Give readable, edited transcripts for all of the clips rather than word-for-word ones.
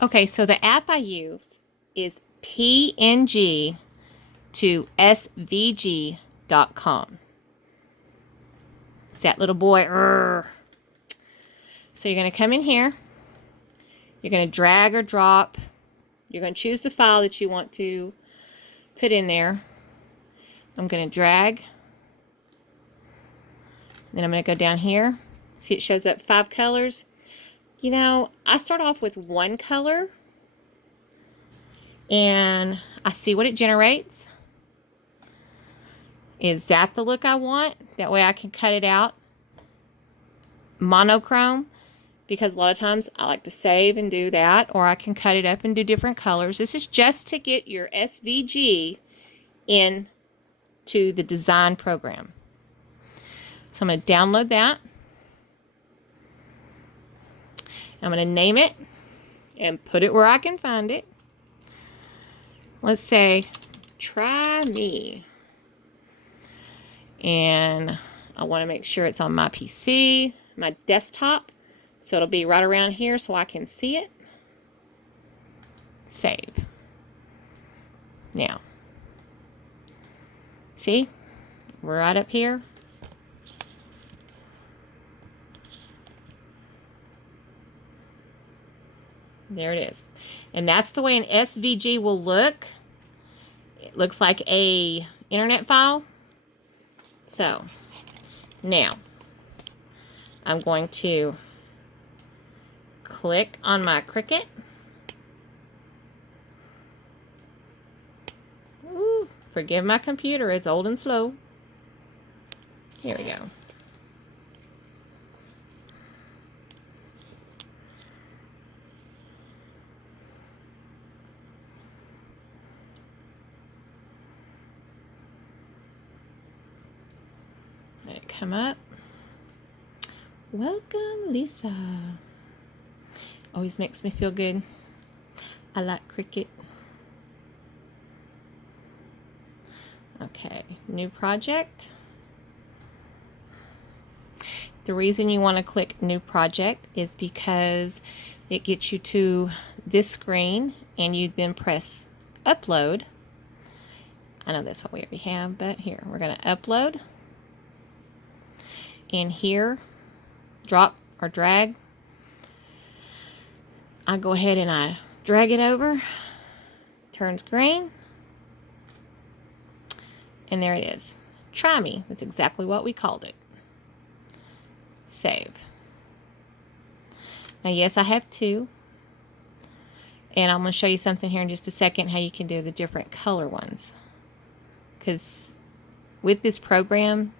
Okay, so the app I use is PNG to SVG.com. It's that little boy. So you're going to come in here. You're going to drag or drop. You're going to choose the file that you want to put in there. I'm going to drag. Then I'm going to go down here. See, it shows up 5 colors. You know, I start off with 1 color and I see what it generates. Is that the look I want? That way I can cut it out monochrome, because a lot of times I like to save and do that, or I can cut it up and do different colors. This is just to get your SVG into the design program. So I'm going to download that. I'm going to name it and put it where I can find it. Let's say, try me. And I want to make sure it's on my PC, my desktop, so it'll be right around here so I can see it. Save. Now, see, we're right up here. There it is. And that's the way an SVG will look. It looks like a internet file. So, now, I'm going to click on my Cricut. Ooh, forgive my computer, it's old and slow. Here we go. Let it come up. Welcome, Lisa. Always makes me feel good. I like Cricut. Okay, new project. The reason you want to click new project is because it gets you to this screen and you then press upload. I know that's what we already have, but here, we're going to upload. And here, drop or drag. I go ahead and I drag it over, turns green, and there it is. Try me. That's exactly what we called it. Save. Now, yes, I have 2, and I'm going to show you something here in just a second how you can do the different color ones. Because with this program,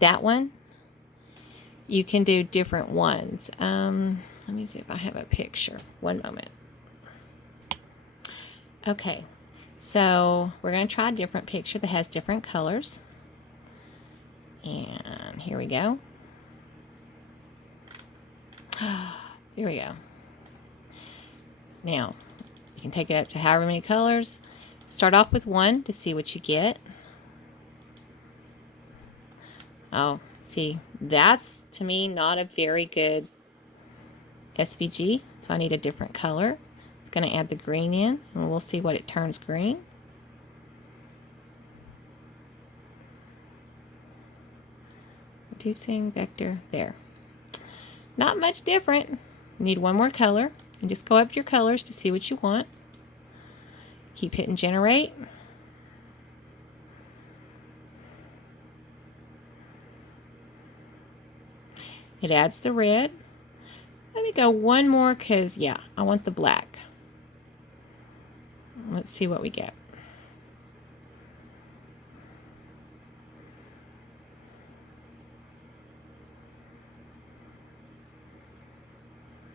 that one, you can do different ones. Let me see if I have a picture. One moment. Okay, so we're going to try a different picture that has different colors. And here we go. There we go. Now, you can take it up to however many colors. Start off with 1 to see what you get. Oh, see, that's, to me, not a very good SVG, so I need a different color. It's going to add the green in, and we'll see what it turns green. Reducing vector, there. Not much different. Need 1 more color, and just go up your colors to see what you want. Keep hitting generate. It adds the red. Let me go 1 more because, yeah, I want the black. Let's see what we get.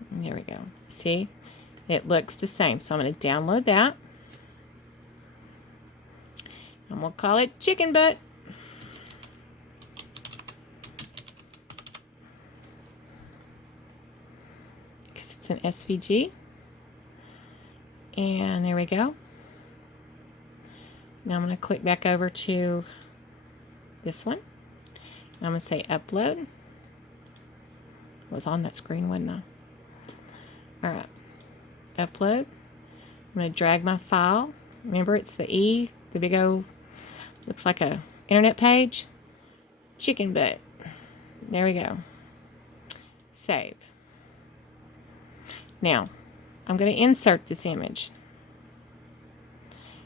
There we go. See? It looks the same. So I'm going to download that. And we'll call it chicken butt. It's an SVG, and there we go. Now I'm going to click back over to this one, and I'm going to say upload. I was on that screen, wasn't I? upload. I'm going to drag my file. Remember, it's the E, the big O, looks like a internet page. Chicken butt. There we go. Save. Now, I'm going to insert this image.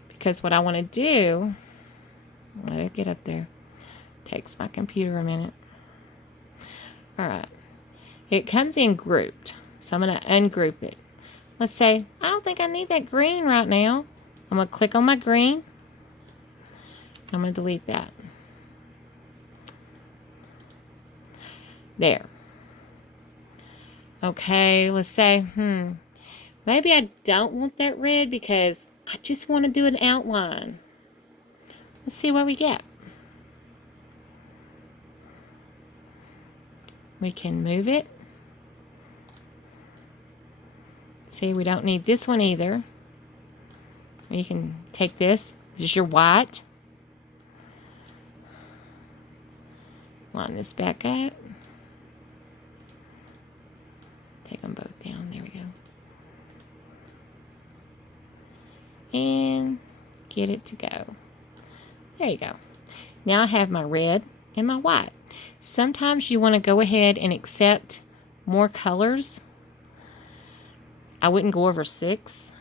Because what I want to do, let it get up there. Takes my computer a minute. Alright. It comes in grouped. So I'm going to ungroup it. Let's say, I don't think I need that green right now. I'm going to click on my green. I'm going to delete that. There. Okay, let's say, maybe I don't want that red because I just want to do an outline. Let's see what we get. We can move it. See, we don't need this one either. You can take this. This is your white. Line this back up. Take them both down. There we go. And get it to go. There you go. Now I have my red and my white. Sometimes you want to go ahead and accept more colors. I wouldn't go over 6.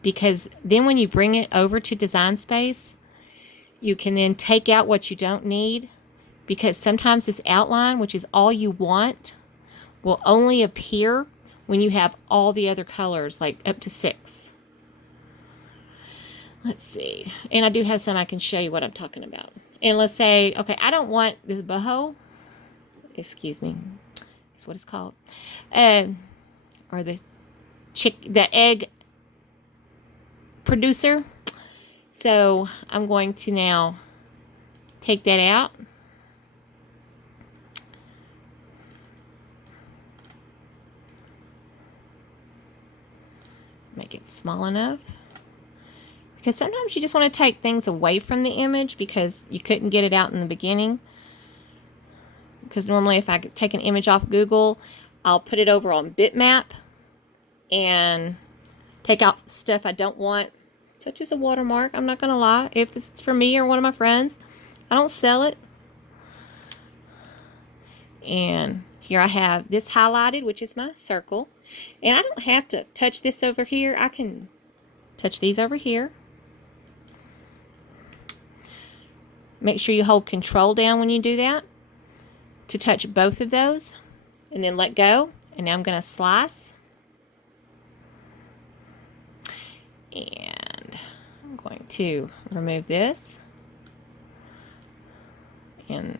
Because then when you bring it over to Design Space, you can then take out what you don't need. Because sometimes this outline, which is all you want, will only appear when you have all the other colors, like up to 6. Let's see. And I do have some I can show you what I'm talking about. And let's say, okay, I don't want this boho. Excuse me. That's what it's called. Or the egg producer. So I'm going to now take that out. Make it small enough. Because sometimes you just want to take things away from the image because you couldn't get it out in the beginning. Because normally if I take an image off Google, I'll put it over on Bitmap and take out stuff I don't want, such as a watermark. I'm not going to lie. If it's for me or one of my friends, I don't sell it. And here I have this highlighted, which is my circle. And I don't have to touch this over here. I can touch these over here. Make sure you hold Control down when you do that to touch both of those. And then let go. And now I'm going to slice. And I'm going to remove this. And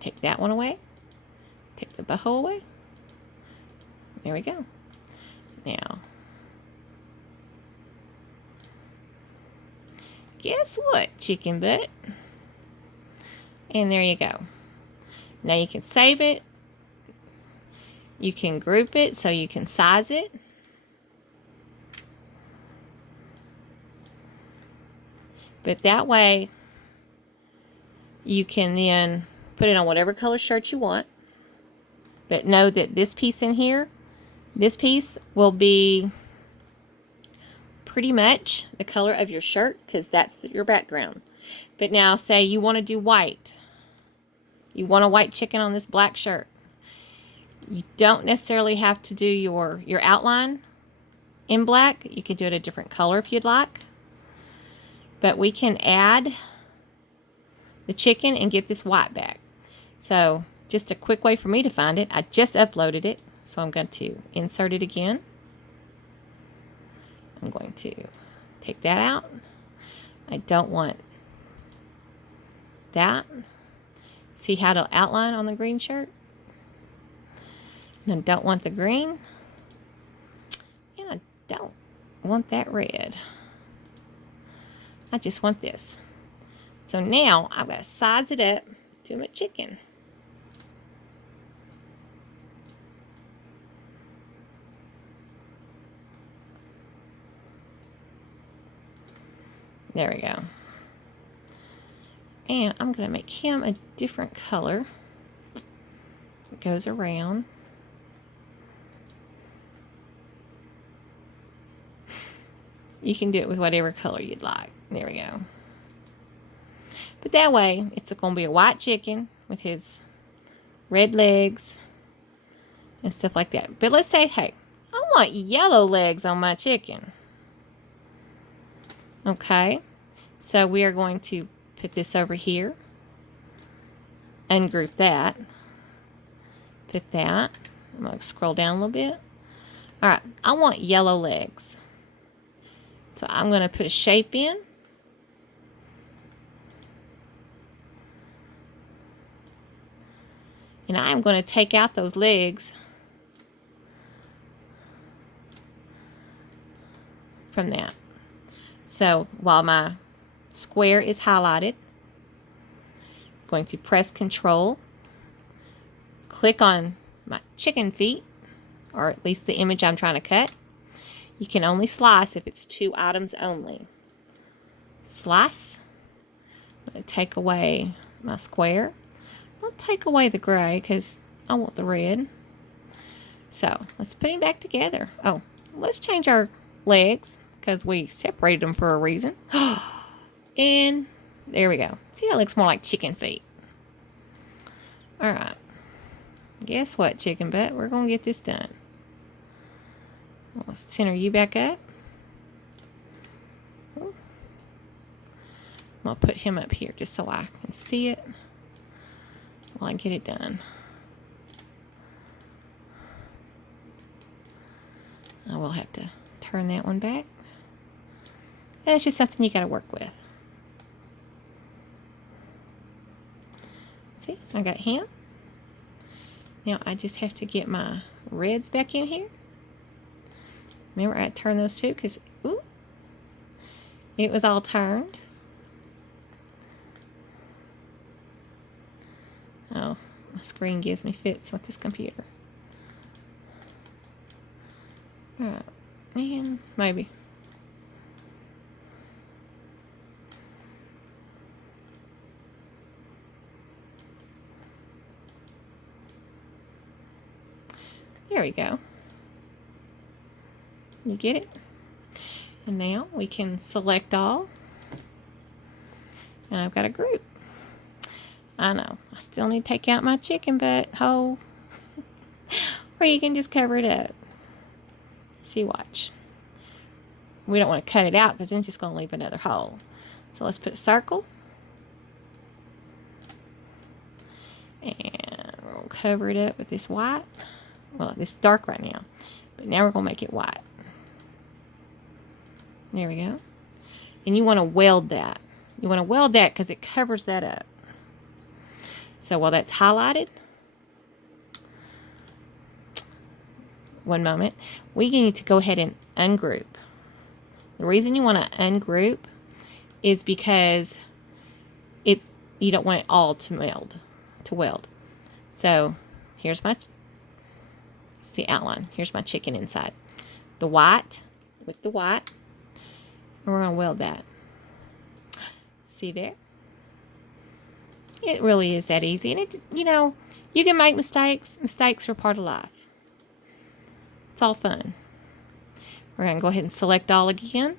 take that one away. Take the boho away. There we go. Now, guess what, chicken butt? And there you go. Now you can save it. You can group it so you can size it. But that way, you can then put it on whatever color shirt you want. But know that this piece in here, this piece will be pretty much the color of your shirt because that's your background. But now say you want to do white. You want a white chicken on this black shirt. You don't necessarily have to do your outline in black. You can do it a different color if you'd like. But we can add the chicken and get this white back. So just a quick way for me to find it. I just uploaded it. So I'm going to insert it again. I'm going to take that out. I don't want that. See how to outline on the green shirt? And I don't want the green. And I don't want that red. I just want this. So now I've got to size it up to my chicken. There we go. And I'm going to make him a different color. It goes around. You can do it with whatever color you'd like. There we go. But that way, it's going to be a white chicken with his red legs and stuff like that. But let's say, hey, I want yellow legs on my chicken. Okay, so we are going to put this over here, ungroup that, put that. I'm going to scroll down a little bit. All right, I want yellow legs. So I'm going to put a shape in. And I'm going to take out those legs from that. So while my square is highlighted, I'm going to press Control, click on my chicken feet, or at least the image I'm trying to cut. You can only slice if it's 2 items only. Slice. I'm going to take away my square. I'll take away the gray because I want the red. So let's put him back together. Oh, let's change our legs because we separated them for a reason. And there we go. See, that looks more like chicken feet. All right. Guess what, chicken butt? We're going to get this done. Let's center you back up. I'm going to put him up here just so I can see it while I get it done. I will have to turn that one back. That's just something you got to work with. See, I got him. Now I just have to get my reds back in here. Remember, I had to turn those two because, ooh, it was all turned. Oh, my screen gives me fits with this computer. Alright, and maybe. There we go. You get it? And now we can select all. And I've got a group. I know. I still need to take out my chicken butt hole. Or you can just cover it up. See, watch. We don't want to cut it out because then it's just going to leave another hole. So let's put a circle. And we're going to cover it up with this white. Well, this is dark right now. But now we're going to make it white. There we go. And you want to weld that. You want to weld that because it covers that up. So while that's highlighted, one moment, we need to go ahead and ungroup. The reason you want to ungroup is because you don't want it all to weld. So here's it's the outline. Here's my chicken inside. The white with the white. And we're going to weld that. See there? It really is that easy. And you can make mistakes. Mistakes are part of life. It's all fun. We're going to go ahead and select all again.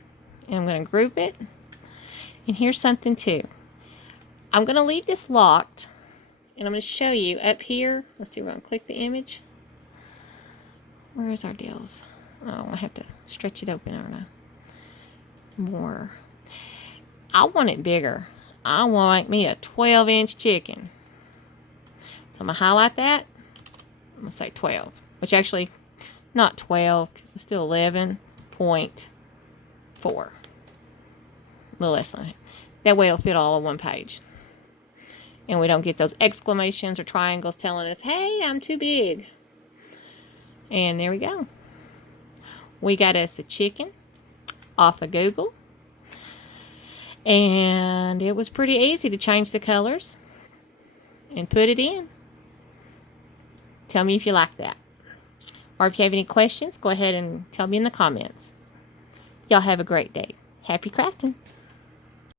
And I'm going to group it. And here's something too. I'm going to leave this locked. And I'm going to show you up here. Let's see, we're going to click the image. Where's our deals? Oh, I have to stretch it open, aren't I? More. I want it bigger. I want to make me a 12-inch chicken. So I'm going to highlight that. I'm going to say 12. Which actually, not 12. It's still 11.4. A little less than that. That way it'll fit all on one page. And we don't get those exclamations or triangles telling us, hey, I'm too big. And there we go. We got us a chicken off of Google. And it was pretty easy to change the colors and put it in. Tell me if you like that. Or if you have any questions, go ahead and tell me in the comments. Y'all have a great day. Happy crafting.